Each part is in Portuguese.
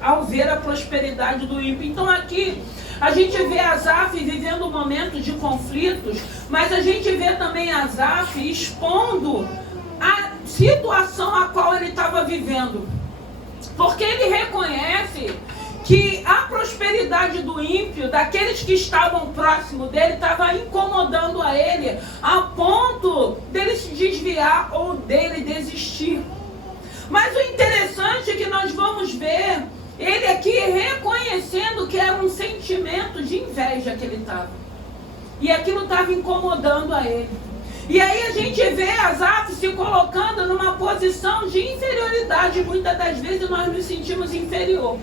ao ver a prosperidade do ímpio. Então aqui a gente vê Asaf vivendo um momento de conflitos, mas a gente vê também Asaf expondo a situação a qual ele estava vivendo. Porque ele reconhece que a prosperidade do ímpio, daqueles que estavam próximo dele, estava incomodando a ele, a ponto dele se desviar ou dele desistir. Mas o interessante é que nós vamos ver ele aqui reconhecendo que era um sentimento de inveja que ele estava. E aquilo estava incomodando a ele. E aí a gente vê Asaf se colocando numa posição de inferioridade. Muitas das vezes nós nos sentimos inferior.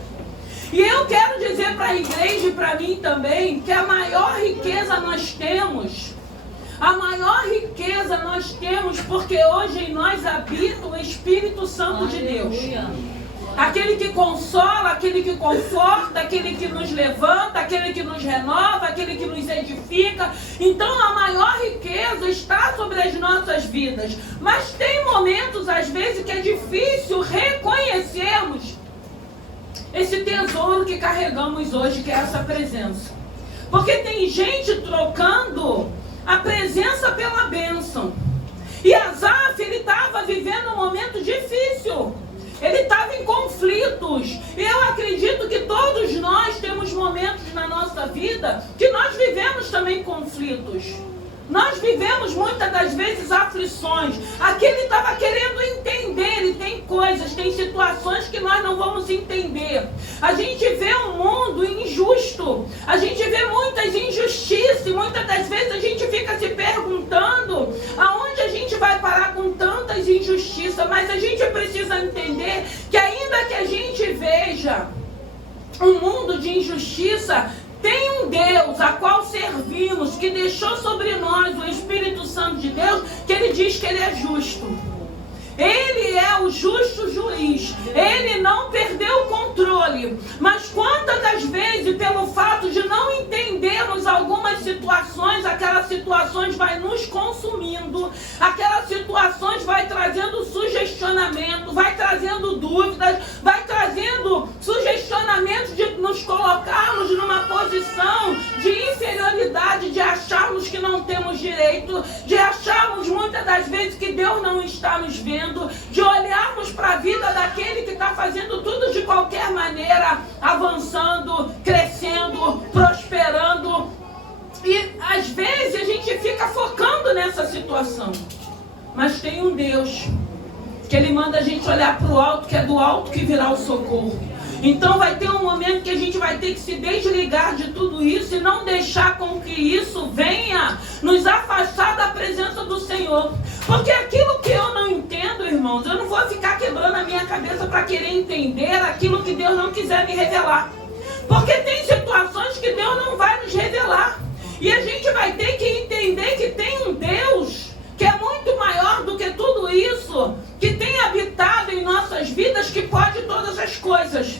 E eu quero dizer para a igreja e para mim também que a maior riqueza nós temos, porque hoje em nós habita o Espírito Santo de Deus. Aquele que consola, aquele que conforta, aquele que nos levanta, aquele que nos renova, aquele que nos edifica. Então a maior riqueza está sobre as nossas vidas. Mas tem momentos, às vezes, que é difícil reconhecermos esse tesouro que carregamos hoje, que é essa presença. Porque tem gente trocando a presença pela bênção. E Asaf, ele estava vivendo um momento difícil. Ele estava em conflitos. Eu acredito que todos nós temos momentos na nossa vida que nós vivemos também conflitos. Nós vivemos muitas das vezes aflições. Aqui ele estava querendo entender, e tem coisas, tem situações que nós não vamos entender. A gente vê um mundo injusto, a gente vê muitas injustiças, e muitas das vezes a gente fica se perguntando aonde a gente vai parar com tantas injustiças. Mas a gente precisa entender que ainda que a gente veja um mundo de injustiça, tem um Deus a qual servimos, que deixou sobre nós o Espírito Santo de Deus, que ele diz que ele é justo. Ele é o justo juiz. Ele não perdeu o controle. Mas quantas das vezes, pelo fato de não entendermos algumas situações, aquelas situações vai nos consumindo, aquelas situações vai trazendo sugestionamento, vai trazendo dúvidas, vai trazendo sugestionamentos de nos colocarmos numa posição de inferioridade, de acharmos que não temos direito, de acharmos muitas das vezes que Deus não está nos vendo, de olharmos para a vida daquele que está fazendo tudo de qualquer maneira, avançando, crescendo, prosperando. E às vezes a gente fica focando nessa situação. Mas tem um Deus que ele manda a gente olhar para o alto, que é do alto que virá o socorro. Então vai ter um momento que a gente vai ter que se desligar de tudo isso e não deixar com que isso venha nos afastar da presença do Senhor. Porque aquilo que eu não entendo, irmãos, eu não vou ficar quebrando a minha cabeça para querer entender aquilo que Deus não quiser me revelar. Porque tem situações que Deus não vai nos revelar. E a gente vai ter que entender que tem um Deus que é muito maior do que tudo isso, que tem habitado em nossas vidas, que pode todas as coisas.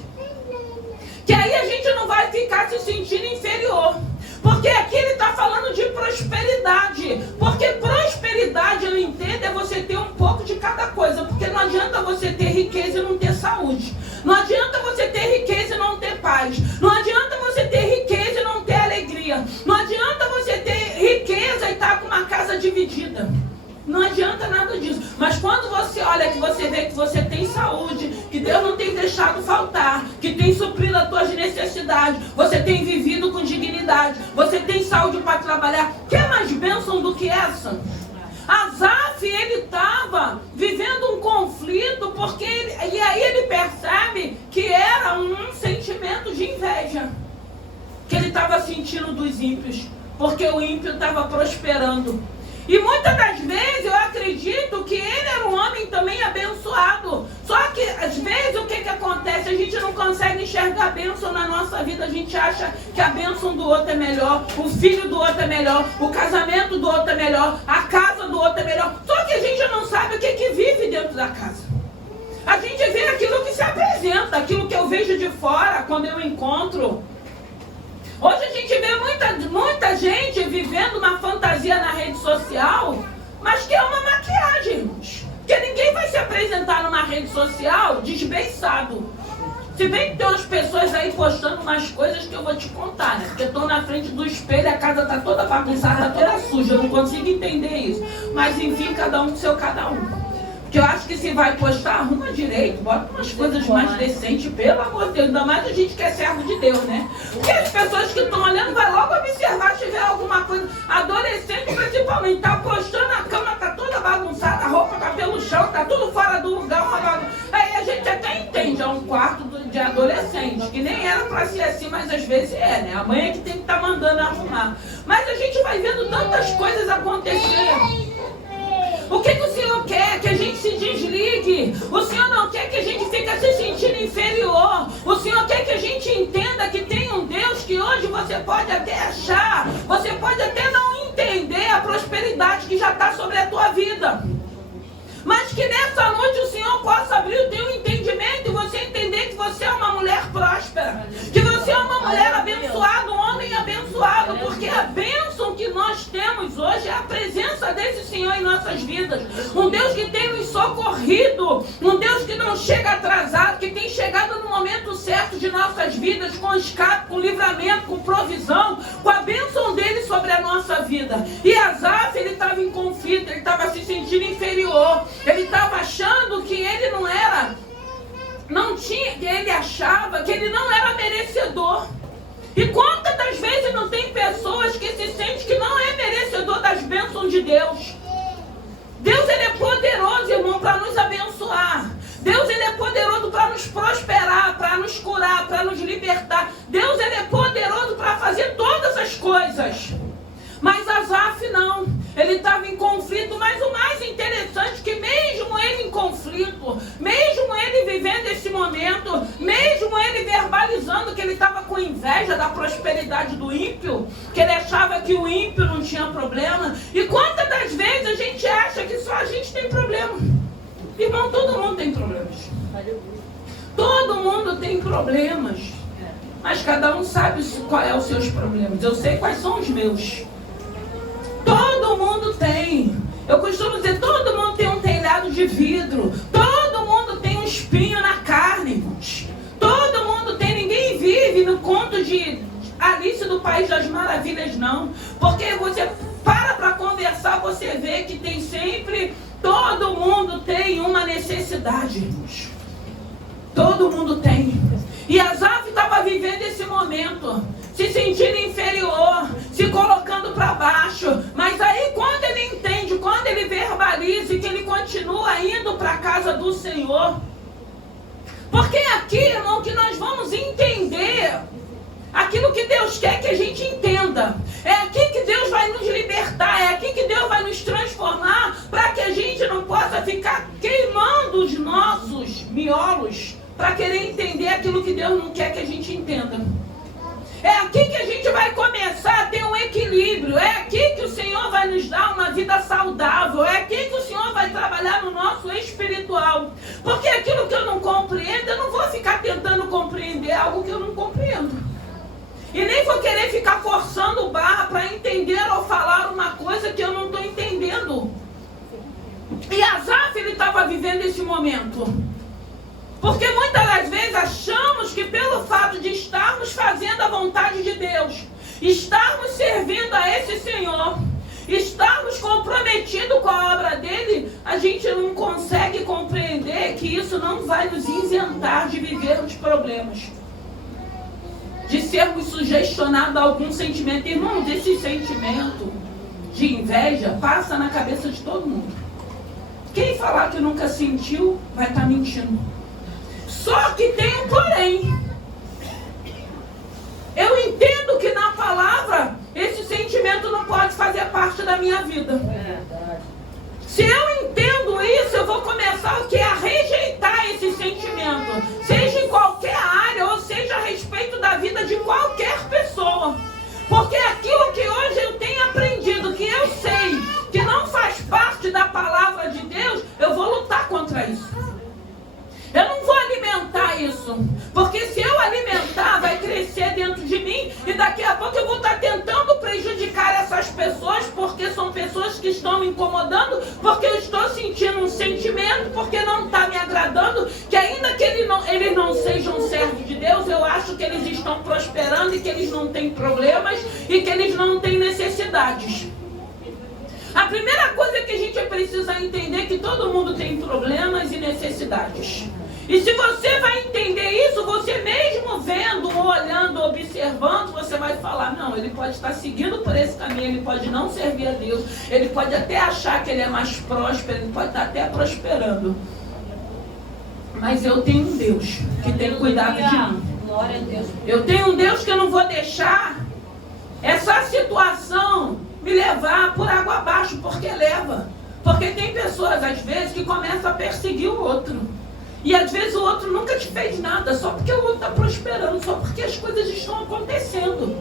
Que aí a gente não vai ficar se sentindo inferior. Porque aqui ele está falando de prosperidade. Porque prosperidade, eu entendo, é você ter um pouco de cada coisa. Porque não adianta você ter riqueza e não ter saúde. Não adianta você ter riqueza e não ter paz. Não adianta você ter riqueza e não ter alegria. Não adianta você ter riqueza e estar com uma casa dividida. Não adianta nada disso. Mas quando você olha, que você vê que você tem saúde, que Deus não tem deixado faltar, que tem suprido as tuas necessidades, você tem vivido com dignidade, você tem saúde para trabalhar, quer mais bênção do que essa? Asaf, ele estava vivendo um conflito, e aí ele percebe que era um sentimento de inveja que ele estava sentindo dos ímpios, porque o ímpio estava prosperando. E muitas das vezes eu acredito que ele era um homem também abençoado. Só que às vezes o que acontece? A gente não consegue enxergar a bênção na nossa vida. A gente acha que a bênção do outro é melhor, o filho do outro é melhor, o casamento do outro é melhor, a casa do outro é melhor. Só que a gente não sabe o que vive dentro da casa. A gente vê aquilo que se apresenta, aquilo que eu vejo de fora quando eu encontro. Hoje a gente vê muita gente vivendo uma fantasia na rede social, mas que é uma maquiagem, irmãos. Porque ninguém vai se apresentar numa rede social desbeiçado. Se bem que tem umas pessoas aí postando umas coisas que eu vou te contar, né? Porque estão na frente do espelho, a casa tá toda bagunçada, tá toda suja. Eu não consigo entender isso. Mas enfim, cada um com seu cada um. Porque eu acho que se vai postar, arruma direito, bota umas coisas mais decentes, pelo amor de Deus. Ainda mais a gente que é servo de Deus, né? Porque as pessoas que estão olhando vai logo observar se tiver alguma coisa. Adolescente principalmente, tá postando, a cama tá toda bagunçada, a roupa tá pelo chão, tá tudo fora do lugar, uma bagunça. Aí a gente até entende, é um quarto de adolescente, que nem era pra ser assim, mas às vezes é, né? A mãe é que tem que estar mandando arrumar. Mas a gente vai vendo tantas coisas acontecer. O que o Senhor quer? Que a gente se desligue. O Senhor não quer que a gente fique se sentindo inferior. O Senhor quer que a gente entenda que tem um Deus que hoje você pode até achar, você pode até não entender a prosperidade que já está sobre a tua vida. Mas que nessa noite o Senhor possa abrir o teu entendimento e você entender que você é uma mulher próspera. Que você é uma mulher abençoada, um homem abençoado. Porque a bênção que nós temos hoje é a presença desse Senhor em nossas vidas. Um Deus que tem nos socorrido. Um Deus que não chega atrasado, que tem chegado no momento certo de nossas vidas, com escape, com livramento, com provisão, com a bênção dele sobre a nossa vida. E Asaf, ele estava em conflito, ele estava se sentindo inferior. Ele estava achando que ele ele achava que ele não era merecedor. E quantas das vezes não tem pessoas que se sentem que não é merecedor das bênçãos de Deus? Deus, ele é poderoso, irmão, para nos abençoar. Deus, ele é poderoso para nos prosperar, para nos curar, para nos libertar. Deus, ele é poderoso para fazer todas as coisas. Mas Asaf não, ele estava em conflito, mas o mais interessante é que mesmo ele em conflito, mesmo ele vivendo esse momento, mesmo ele verbalizando que ele estava com inveja da prosperidade do ímpio, que ele achava que o ímpio não tinha problema, e quantas das vezes a gente acha que só a gente tem problema? Irmão, todo mundo tem problemas. Todo mundo tem problemas, mas cada um sabe qual é os seus problemas. Eu sei quais são os meus. Todo mundo tem. Eu costumo dizer, todo mundo tem um telhado de vidro. Todo mundo tem um espinho na carne, irmãos. Todo mundo tem. Ninguém vive no conto de Alice do País das Maravilhas, não. Porque você para conversar, você vê que tem sempre... Todo mundo tem uma necessidade, irmãos. Todo mundo tem. E Asaf estava vivendo esse momento, se sentindo inferior, se colocando para baixo. Mas aí quando ele entende, quando ele verbaliza que ele continua indo para a casa do Senhor. Porque aqui, irmão, que nós vamos entender aquilo que Deus quer que a gente entenda. É aqui que Deus vai nos libertar, é aqui que Deus vai nos transformar, para que a gente não possa ficar queimando os nossos miolos, para querer entender aquilo que Deus não quer que a gente entenda. É aqui que a gente vai começar a ter um equilíbrio. É aqui que o Senhor vai nos dar uma vida saudável. É aqui que o Senhor vai trabalhar no nosso espiritual. Porque aquilo que eu não compreendo, eu não vou ficar tentando compreender algo que eu não compreendo. E nem vou querer ficar forçando barra para entender ou falar uma coisa que eu não estou entendendo. E Asaf, ele estava vivendo esse momento. Porque muitas das vezes achamos que pelo fato de estarmos fazendo a vontade de Deus, estarmos servindo a esse Senhor, estarmos comprometidos com a obra dele, a gente não consegue compreender que isso não vai nos isentar de vivermos problemas. De sermos sugestionados a algum sentimento. Irmãos, esse sentimento de inveja passa na cabeça de todo mundo. Quem falar que nunca sentiu, vai estar mentindo. Só que tem um porém. Eu entendo que na palavra, esse sentimento não pode fazer parte da minha vida. Se eu entendo isso, eu vou começar o quê? A rejeitar esse sentimento. Seja em qualquer área, ou seja a respeito da vida de qualquer pessoa. Porque aquilo que hoje eu tenho aprendido, que eu sei, que não faz parte da palavra de Deus, eu vou lutar contra isso. Eu não vou alimentar isso, porque se eu alimentar, vai crescer dentro de mim, e daqui a pouco eu vou estar tentando prejudicar essas pessoas, porque são pessoas que que estão me incomodando, porque eu estou sentindo um sentimento, porque não está me agradando, que ainda que eles não sejam servos de Deus, eu acho que eles estão prosperando e que eles não têm problemas e que eles não têm necessidades. A primeira coisa que a gente precisa entender é que todo mundo tem problemas e necessidades. E se você vai entender isso, você mesmo vendo, olhando, observando, você vai falar, não, ele pode estar seguindo por esse caminho, ele pode não servir a Deus, ele pode até achar que ele é mais próspero, ele pode estar até prosperando. Mas eu tenho um Deus que tem cuidado de mim. Glória a Deus. Eu tenho um Deus que eu não vou deixar essa situação me levar por água abaixo, porque leva. Porque tem pessoas, às vezes, que começam a perseguir o outro. E às vezes o outro nunca te fez nada, só porque o outro está prosperando, só porque as coisas estão acontecendo.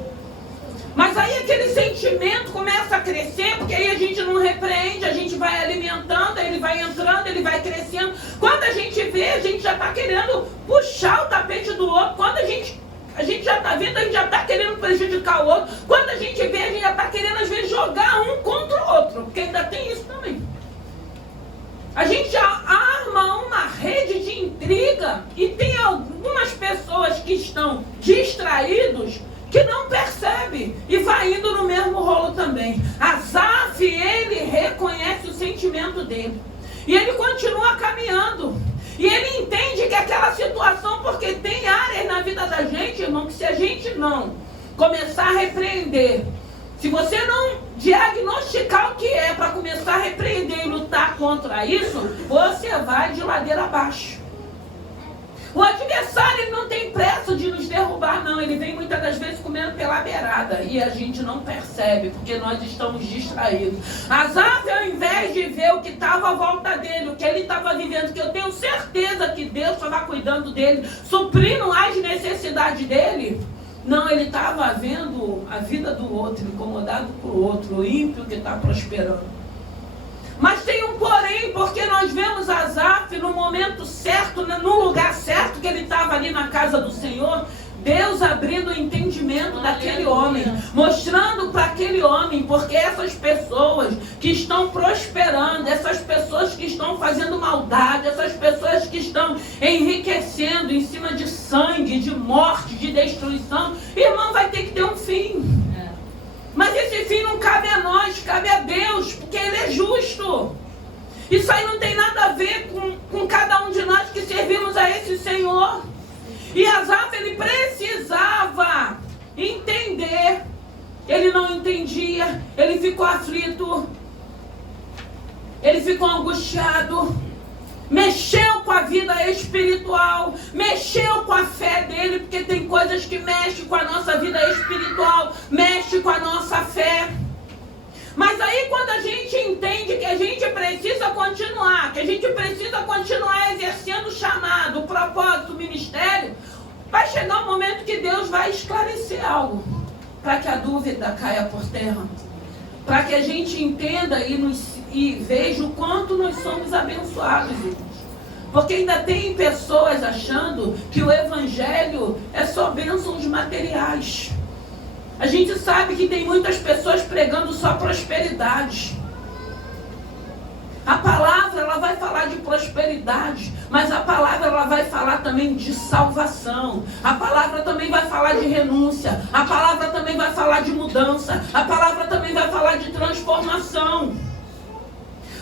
Mas aí aquele sentimento começa a crescer, porque aí a gente não repreende, a gente vai alimentando, ele vai entrando, ele vai crescendo. Quando a gente vê, a gente já está querendo puxar o tapete do outro. Quando a gente já está vendo, a gente já está querendo prejudicar o outro. Quando a gente vê, a gente já está querendo às vezes jogar um contra o outro, porque ainda tem isso também. A gente já arma uma rede de intriga e tem algumas pessoas que estão distraídos que não percebem e vai indo no mesmo rolo também. Asaf, ele reconhece o sentimento dele e ele continua caminhando. E ele entende que aquela situação, porque tem áreas na vida da gente, irmão, que se a gente não começar a repreender, se você não diagnosticar o que é para começar a repreender e lutar contra isso, você vai de ladeira abaixo. O adversário, ele não tem pressa de nos derrubar, não. Ele vem muitas das vezes comendo pela beirada e a gente não percebe, porque nós estamos distraídos. Asaf, ao invés de ver o que estava à volta dele, o que ele estava vivendo, que eu tenho certeza que Deus estava cuidando dele, suprindo as necessidades dele, não, ele estava vendo a vida do outro, incomodado por outro, o ímpio que está prosperando. Mas tem um porém, porque nós vemos Asaf no momento certo, no lugar certo, que ele estava ali na casa do Senhor, Deus abrindo o entendimento daquele homem, mostrando para aquele homem, porque essas pessoas que estão prosperando, essas pessoas que estão fazendo maldade, essas pessoas que estão enriquecendo em cima de sangue, de morte, de destruição, irmão, vai ter que ter um fim. Mas esse fim não cabe a nós, cabe a Deus, porque Ele é justo. Isso aí não tem nada a ver com cada um de nós que servimos a esse Senhor. E Asaf, ele precisava entender. Ele não entendia, ele ficou aflito, ele ficou angustiado, mexeu com a vida espiritual, mexeu com a fé dele, porque tem coisas que mexem com a nossa vida espiritual, mexe com a nossa fé. Mas aí quando a gente entende que a gente precisa continuar, que a gente precisa continuar exercendo o chamado, o propósito, o ministério, vai chegar um momento que Deus vai esclarecer algo, para que a dúvida caia por terra, para que a gente entenda e veja o quanto nós somos abençoados, irmãos. Porque ainda tem pessoas achando que o evangelho é só bênçãos materiais. A gente sabe que tem muitas pessoas pregando só prosperidade. A palavra, ela vai falar de prosperidade, mas a palavra, ela vai falar também de salvação. A palavra também vai falar de renúncia. A palavra também vai falar de mudança. A palavra também vai falar de transformação.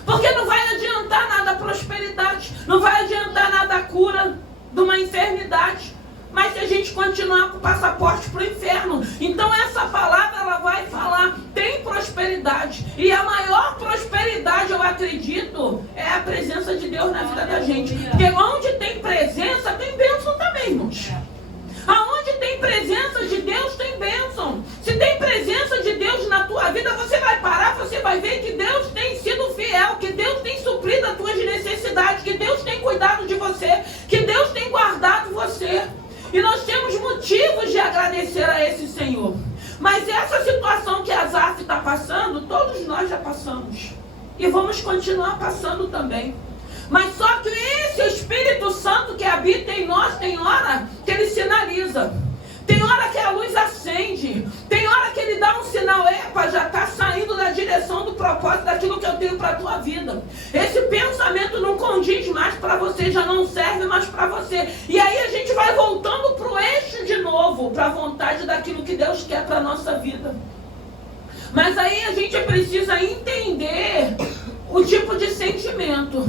Porque não vai adiantar nada a prosperidade, não vai adiantar nada a cura de uma enfermidade, mas se a gente continuar com o passaporte para o inferno. Então essa palavra, ela vai falar, tem prosperidade, e a maior prosperidade, eu acredito, é a presença de Deus na vida da gente. Porque onde tem presença, tem bênção também, irmãos. Aonde tem presença de Deus, tem bênção. Se tem presença de Deus na tua vida, você vai parar, você vai ver que Deus tem sido fiel, que Deus tem suprido as tuas necessidades, que Deus tem cuidado de você, que Deus tem guardado você. E nós temos motivos de agradecer a esse Senhor. Mas essa situação que Asaf está passando, todos nós já passamos. E vamos continuar passando também. Mas só que esse Espírito Santo que habita em nós, tem hora que ele sinaliza. Tem hora que a luz acende. Tem hora que ele dá um sinal, epa, já está saindo da direção do propósito daquilo que eu tenho para a tua vida. Esse pensamento não condiz mais para você, já não serve mais para você. E aí a gente vai voltando para o eixo de novo, para a vontade daquilo que Deus quer para a nossa vida. Mas aí a gente precisa entender o tipo de sentimento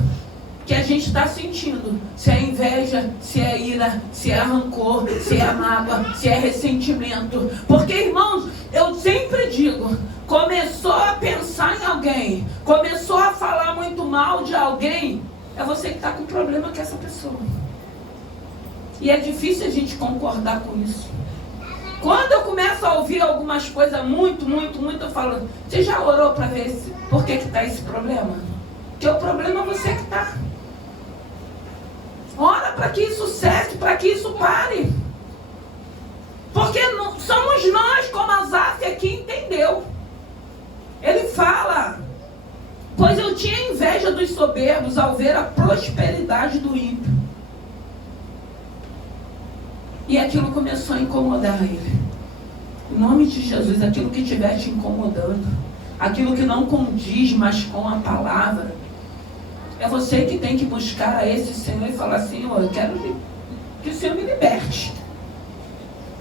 que a gente está sentindo. Se é inveja, se é ira, se é rancor, se é mágoa, se é ressentimento. Porque, irmãos, eu sempre digo, começou a pensar em alguém, começou a falar muito mal de alguém, é você que está com problema com essa pessoa. E é difícil a gente concordar com isso. Quando eu começo a ouvir algumas coisas muito, eu falo, você já orou para ver por que está esse problema? Porque o problema é você que está. Ora para que isso cesse, para que isso pare. Porque não, somos nós, como Asaf aqui entendeu. Ele fala, pois eu tinha inveja dos soberbos ao ver a prosperidade do ímpio. E aquilo começou a incomodar ele. Em nome de Jesus, aquilo que estiver te incomodando, aquilo que não condiz mais com a palavra, é você que tem que buscar a esse Senhor e falar, Senhor, eu quero que o Senhor me liberte.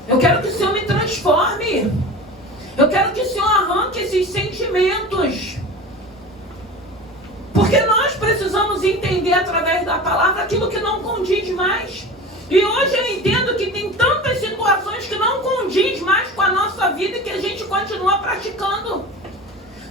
Eu quero que o Senhor me transforme. Eu quero que o Senhor arranque esses sentimentos. Porque nós precisamos entender através da palavra aquilo que não condiz mais. E hoje eu entendo que tem tantas situações que não condiz mais com a nossa vida e que a gente continua praticando.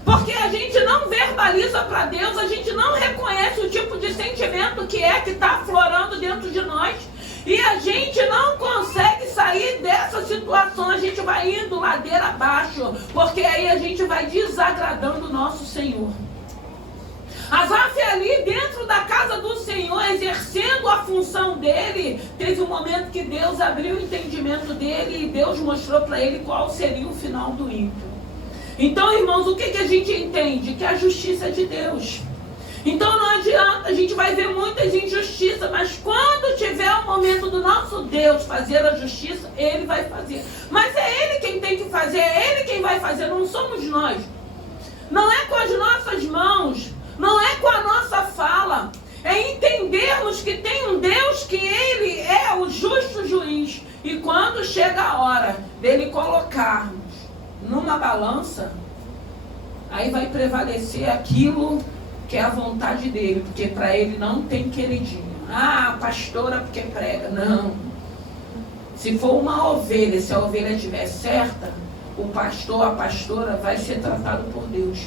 Porque a gente não verbaliza para Deus, a gente não reconhece o tipo de sentimento que está aflorando dentro de nós. E a gente não consegue sair dessa situação, a gente vai indo ladeira abaixo, porque aí a gente vai desagradando o nosso Senhor. Asaf ali dentro da casa do Senhor, exercendo a função dele, teve um momento que Deus abriu o entendimento dele e Deus mostrou para ele qual seria o final do ímpio. Então, irmãos, o que a gente entende? Que a justiça é de Deus. Então não adianta, a gente vai ver muitas injustiças, mas quando tiver o momento do nosso Deus fazer a justiça, Ele vai fazer. Mas é Ele quem tem que fazer, é Ele quem vai fazer, não somos nós. Não é com as nossas mãos, não é com a nossa fala. É entendermos que tem um Deus que Ele é o justo juiz. E quando chega a hora dele colocarmos numa balança, aí vai prevalecer aquilo que é a vontade dele, porque para ele não tem queridinho. Ah, pastora porque prega. Não. Se for uma ovelha, se a ovelha estiver certa, o pastor, a pastora vai ser tratado por Deus.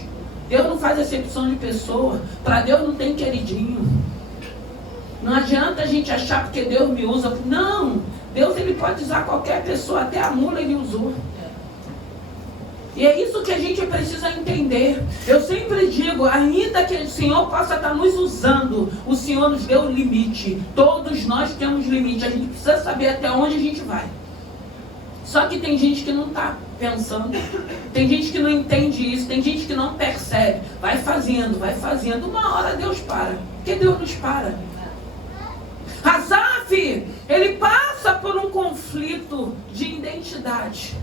Deus não faz acepção de pessoa. Para Deus não tem queridinho. Não adianta a gente achar porque Deus me usa. Não. Deus ele pode usar qualquer pessoa, até a mula ele usou. E é isso que a gente precisa entender. Eu sempre digo, ainda que o Senhor possa estar nos usando, o Senhor nos deu limite. Todos nós temos limite. A gente precisa saber até onde a gente vai. Só que tem gente que não está pensando. Tem gente que não entende isso. Tem gente que não percebe. Vai fazendo. Uma hora Deus para. Porque Deus nos para. Asaf, ele passa por um conflito de identidade.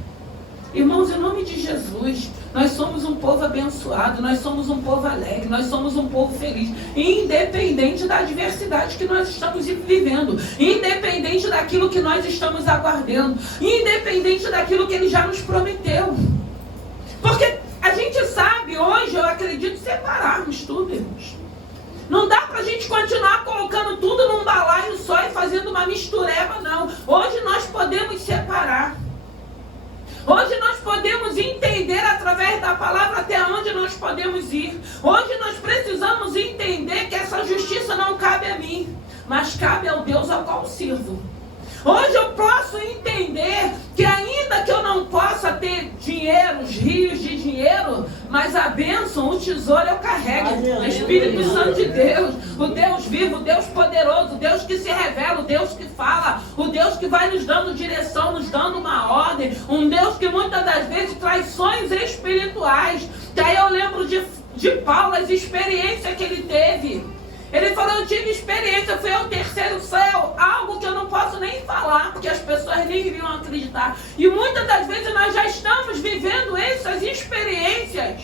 Irmãos, em nome de Jesus, nós somos um povo abençoado, nós somos um povo alegre, nós somos um povo feliz, independente da adversidade que nós estamos vivendo, independente daquilo que nós estamos aguardando, independente daquilo que Ele já nos prometeu. Porque a gente sabe, hoje eu acredito, separarmos tudo, irmãos. Não dá pra gente continuar colocando tudo num balaio só e fazendo uma mistureba, não. Hoje nós podemos separar. Hoje nós podemos entender através da palavra até onde nós podemos ir. Hoje nós precisamos entender que essa justiça não cabe a mim, mas cabe ao Deus ao qual sirvo. Hoje eu posso entender que ainda que eu não possa ter dinheiro, os rios de dinheiro, mas a bênção, o tesouro eu carrego. O Espírito Santo de Deus, o Deus vivo, o Deus poderoso, o Deus que se revela, o Deus que fala, o Deus que vai nos dando direção, nos dando uma ordem, um Deus que muitas das vezes traz sonhos espirituais. Que aí eu lembro de Paulo, as experiências que ele teve. Ele falou, eu tive experiência, fui ao terceiro céu, algo que eu não posso nem falar, porque as pessoas nem iriam acreditar. E muitas das vezes nós já estamos vivendo essas experiências,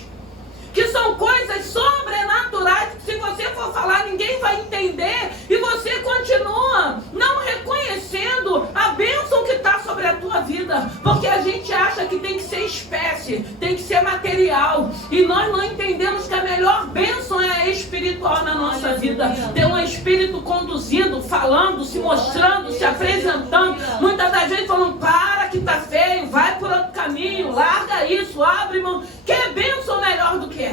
que são coisas sobrenaturais, que se você for falar, ninguém vai entender, e você continua não reconhecendo a bênção que está sobre a tua vida, porque a gente acha que tem que ser espécie, tem que ser material, e nós não entendemos que a melhor bênção é a espiritual na nossa vida. Ter um espírito conduzido, falando, se mostrando, se apresentando, muitas das vezes falando, para que está feio, vai por outro caminho, larga isso, abre mão. Que bênção melhor do que essa?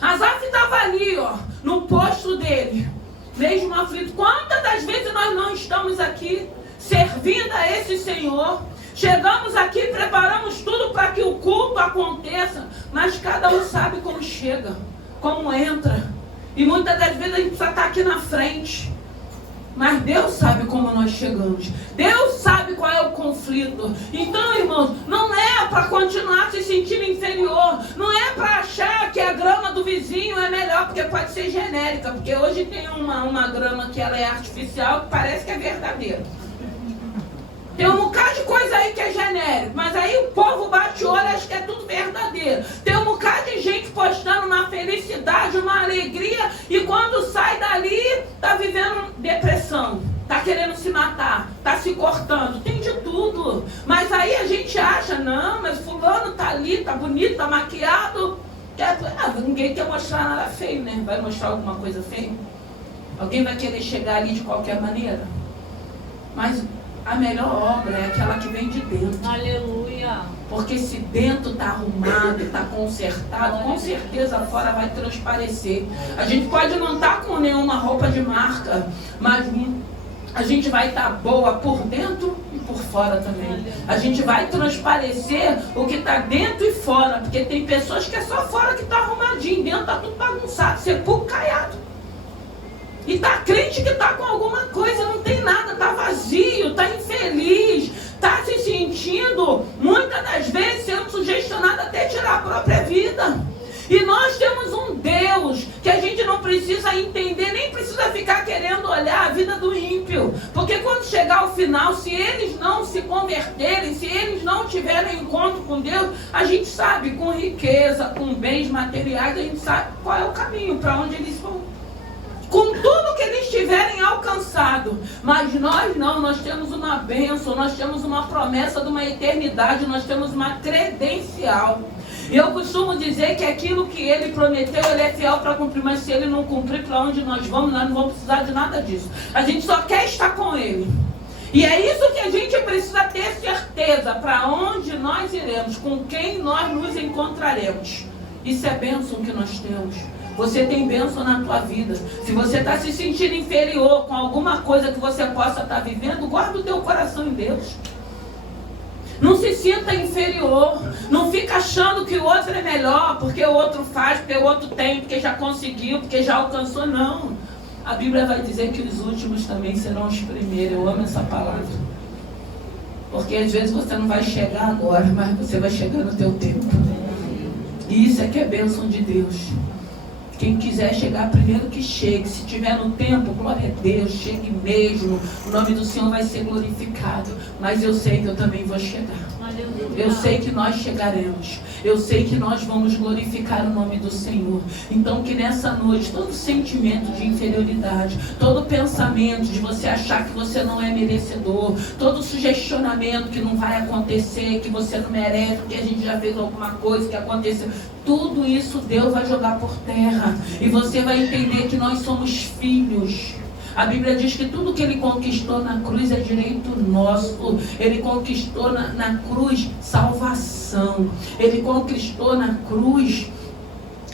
Asaf estava ali, ó, no posto dele, mesmo aflito. Quantas das vezes nós não estamos aqui servindo a esse Senhor? Chegamos aqui, preparamos tudo para que o culto aconteça, mas cada um sabe como chega, como entra. E muitas das vezes a gente precisa estar aqui na frente. Mas Deus sabe como nós chegamos. Deus sabe qual é o conflito. Então, irmãos, não é para continuar se sentindo inferior. Não é para achar que a grama do vizinho é melhor, porque pode ser genérica. Porque hoje tem uma grama que ela é artificial, que parece que é verdadeira. Tem um bocado de coisa aí que é genérico, mas aí o povo bate o olho e acha que é tudo verdadeiro. Tem um bocado de gente postando uma felicidade, uma alegria, e quando sai dali, está vivendo depressão, está querendo se matar, está se cortando, tem de tudo. Mas aí a gente acha, não, mas fulano está ali, está bonito, está maquiado. Ninguém quer mostrar nada feio, né? Vai mostrar alguma coisa feia? Alguém vai querer chegar ali de qualquer maneira? Mas a melhor obra é aquela que vem de dentro. Aleluia. Porque se dentro está arrumado, está consertado, com certeza fora vai transparecer. A gente pode não estar com nenhuma roupa de marca, mas a gente vai estar boa por dentro e por fora também. A gente vai transparecer o que está dentro e fora. Porque tem pessoas que é só fora que está arrumadinho, dentro está tudo bagunçado, sepulcro caiado. E está crente que está com alguma coisa, não tem nada, está vazio, está infeliz, está se sentindo, muitas das vezes, sendo sugestionado até tirar a própria vida. E nós temos um Deus que a gente não precisa entender, nem precisa ficar querendo olhar a vida do ímpio. Porque quando chegar ao final, se eles não se converterem, se eles não tiverem encontro com Deus, a gente sabe, com riqueza, com bens materiais, a gente sabe qual é o caminho, para onde eles vão. Com tudo que eles tiverem alcançado. Mas nós não, nós temos uma bênção, nós temos uma promessa de uma eternidade, nós temos uma credencial. E eu costumo dizer que aquilo que ele prometeu, ele é fiel para cumprir, mas se ele não cumprir, para onde nós não vamos precisar de nada disso. A gente só quer estar com ele. E é isso que a gente precisa ter certeza, para onde nós iremos, com quem nós nos encontraremos. Isso é bênção que nós temos. Você tem bênção na tua vida. Se você está se sentindo inferior com alguma coisa que você possa estar vivendo, guarda o teu coração em Deus. Não se sinta inferior. Não fica achando que o outro é melhor, porque o outro faz, porque o outro tem, porque já conseguiu, porque já alcançou. Não. A Bíblia vai dizer que os últimos também serão os primeiros. Eu amo essa palavra. Porque às vezes você não vai chegar agora, mas você vai chegar no teu tempo. E isso é que é bênção de Deus. Quem quiser chegar primeiro que chegue. Se tiver no tempo, glória a Deus, chegue mesmo. O nome do Senhor vai ser glorificado. Mas eu sei que eu também vou chegar. Eu sei que nós chegaremos. Eu sei que nós vamos glorificar o nome do Senhor. Então que nessa noite, todo sentimento de inferioridade, todo pensamento de você achar que você não é merecedor, todo sugestionamento que não vai acontecer, que você não merece, que a gente já fez alguma coisa que aconteceu, tudo isso Deus vai jogar por terra. E você vai entender que nós somos filhos. A Bíblia diz que tudo que ele conquistou na cruz é direito nosso. Ele conquistou na cruz salvação. Ele conquistou na cruz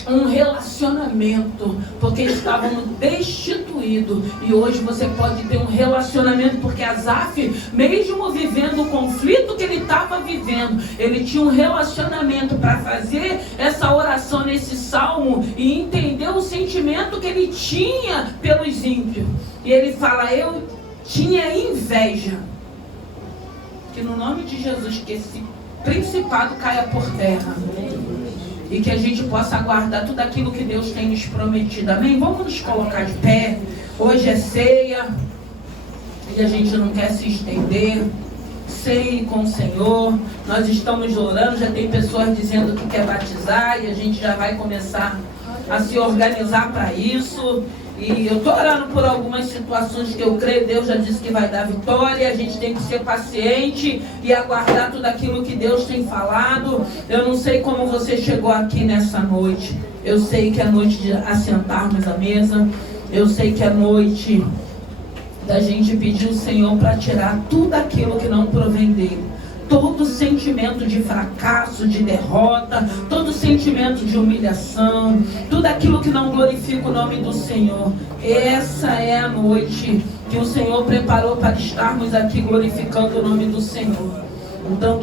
um relacionamento, porque estavam destituídos. E hoje você pode ter um relacionamento, porque Asaf, mesmo vivendo o conflito que ele estava vivendo, ele tinha um relacionamento para fazer essa oração nesse salmo e entender o sentimento que ele tinha pelos ímpios. E ele fala, eu tinha inveja. Que no nome de Jesus, que esse principado caia por terra. E que a gente possa aguardar tudo aquilo que Deus tem nos prometido. Amém? Vamos nos colocar de pé. Hoje é ceia. E a gente não quer se estender. ceia com o Senhor. Nós estamos orando, já tem pessoas dizendo que quer batizar e a gente já vai começar a se organizar para isso. E eu estou orando por algumas situações que eu creio, Deus já disse que vai dar vitória. A gente tem que ser paciente e aguardar tudo aquilo que Deus tem falado. Eu não sei como você chegou aqui nessa noite. Eu sei que é noite de assentarmos à mesa. Eu sei que é noite da gente pedir o Senhor para tirar tudo aquilo que não provém dele. Todo sentimento de fracasso, de derrota, todo sentimento de humilhação, tudo aquilo que não glorifica o nome do Senhor. Essa é a noite que o Senhor preparou para estarmos aqui glorificando o nome do Senhor. Então,